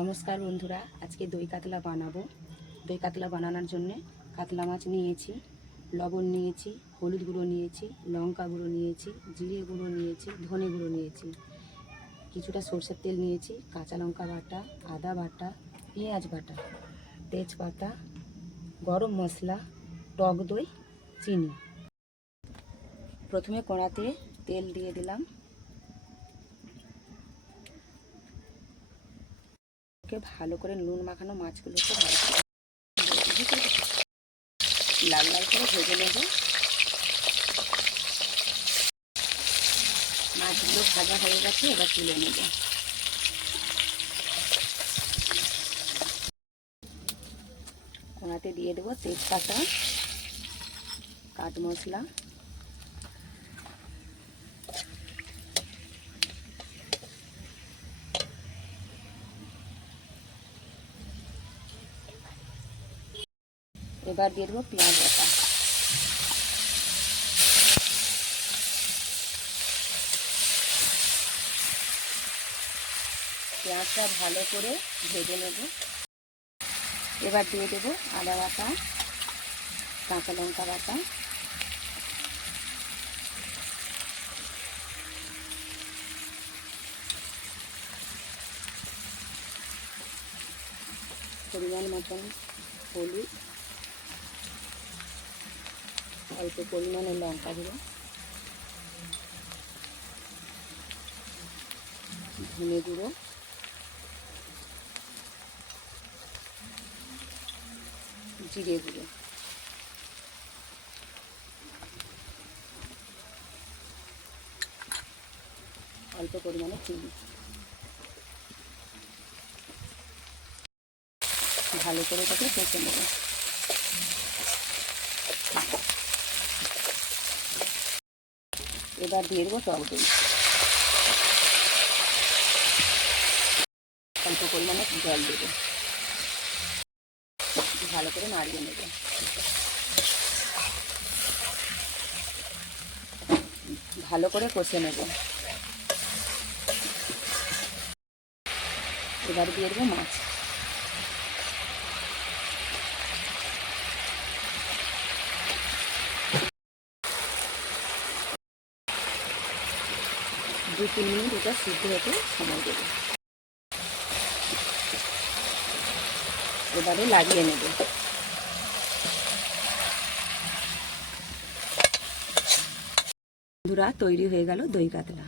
নমস্কার বন্ধুরা, আজকে দই কাতলা বানাবো। দই কাতলা বানানোর জন্য কাতলা মাছ নিয়েছি, লবণ নিয়েছি, হলুদ গুঁড়ো নিয়েছি, লঙ্কা গুঁড়ো নিয়েছি, জিরে গুঁড়ো নিয়েছি, ধনে গুঁড়ো নিয়েছি, কিছুটা সরষের তেল নিয়েছি, কাঁচা লঙ্কা বাটা, আদা বাটা, পেঁয়াজ বাটা, তেজপাতা, গরম মশলা, টক দই, চিনি। প্রথমে কড়াতে তেল দিয়ে দিলাম। ভালো করে নুন মাখানো মাছগুলোকে ভালো করে লাল লাল করে ভেজে নেব। মাছগুলো ভাজা হয়ে গেছে, এবার তুলে নেব। কড়াতে দিয়ে দেবো তেজপাতা, কাঠ মশলা, এবার দিয়ে দেবো পেঁয়াজ বাটা। পেঁয়াজটা ভালো করে ভেজে নেব। এবার দিয়ে দেবো আদা বাটা, কাঁচা লঙ্কা বাটা, পরিমাণ মতন হলুদ, অল্প পরিমাণে লঙ্কা গুঁড়ো, ধনে গুঁড়ো, জিরে গুঁড়ো, অল্প পরিমাণে চিনি। ভালো করে তাকে কষে নেব। এবার দিয়ে দেবো টক দই, অল্প পরিমাণে জল দেবো, ভালো করে নাড়িয়ে নেব। ভালো করে কষে নেব। এবার দিয়ে দেবো মাছ। দু তিন মিনিট এটা সিদ্ধ হতে সময় দেব। এবারে লাগিয়ে নেব। বন্ধুরা, তৈরি হয়ে গেল দই কাতলা।